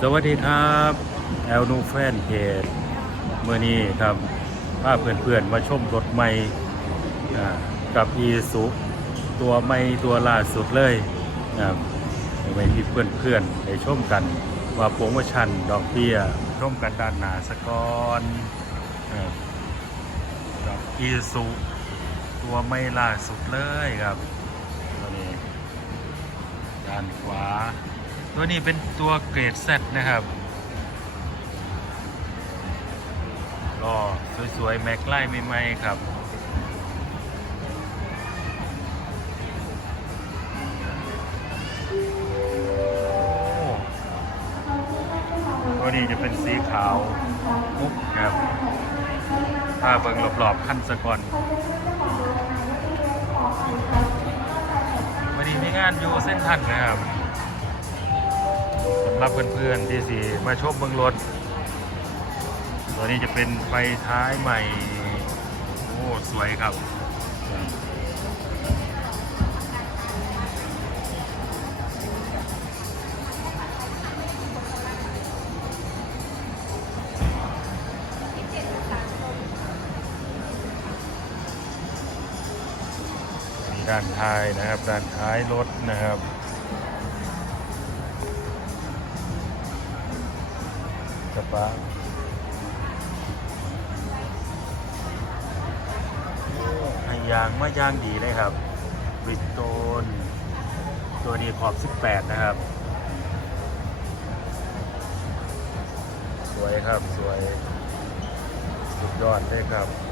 สวัสดีครับแอลนูแฟนเพจเมื่อนี้ครับพาเพื่อนๆมาชมรถใหม่กับอีสุตัวใหม่ตัวล่าสุดเลยนะครับไว้ที่เพื่อนๆได้ชมกันว่าโปรโมชั่นดอกเบี้ยชมกันด้านหน้าสกอนครับกับอีสุตัวใหม่ล่าสุดเลยครับตัวนี้ด้านขวา ตัวนี้เป็นตัวเกรด Z นะครับก็สวยๆ แม็กไล่ใหม่ๆครับตัวนี้จะเป็นสีขาวมุกครับ ถ้าเบิ่งรอบๆขั้นสะก่อนวันนี้มีงานอยู่เส้นทันนะครับ สำหรับเพื่อนๆที่สิมาชมเบื้องรถ ตัวนี้จะเป็นไฟท้ายใหม่ โอ้ สวยครับมีด้านท้ายนะครับ ด้านท้ายรถนะครับ กระบะให้ยางมายางดีเลยครับบิดโตน ตัวนี้ขอบ 18 นะครับ สวยครับสวย สุดยอดเลยครับ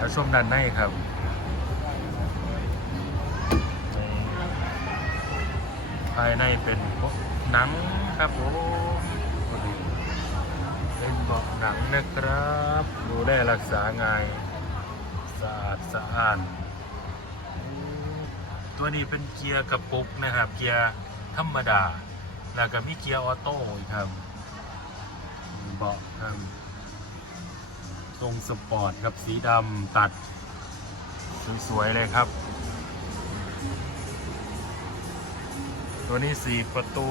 แล้วชมด้านในครับภายในเป็นหนังครับผมเป็นบาะหนังนะครับ ดูได้รักษาง่ายสะอาดสะอ้าน ตัวนี้เป็นเกียร์กระปุกนะครับ เกียร์ธรรมดา แล้วก็มีเกียร์ออโต้ครับเบาะครับ ทรงสปอร์ตครับสีดำตัด สวยๆเลยครับ ตัวนี้สี่ประตู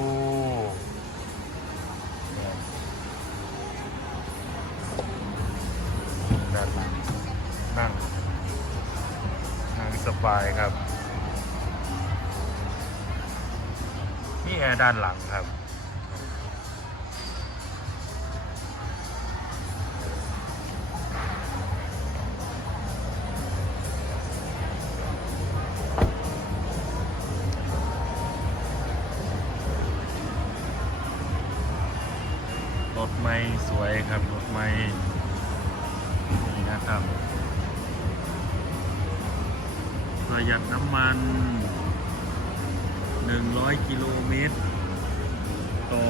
นั่งนั่ง นั่งสบายครับ นี่แอร์ด้านหลังครับ รถไม่สวยครับรถไม่นี่นะครับประหยัดน้ำมัน 100 กิโลเมตร ต่อ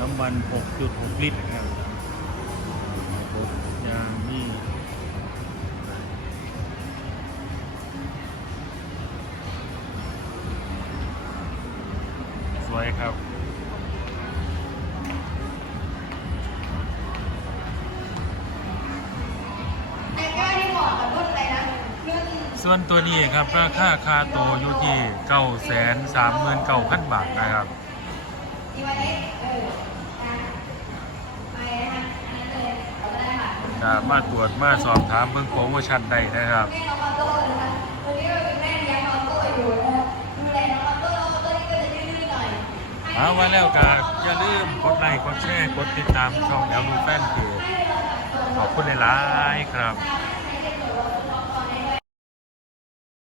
น้ำมัน 6.6 ลิตรครับยางนี่ ส่วนตัวนี้ครับราคาคาโตอยู่ที่เก้าแสนสามหมื่นเก้าพันบาทนะครับจะมาตรวจมาสอบถามเบื้องโปรโมชั่นได้นะครับเอาว่าแล้วก็อย่าลืมกดไลค์กดแชร์กดติดตามช่องแอลลูแฟนเพจขอบคุณหลายๆครับ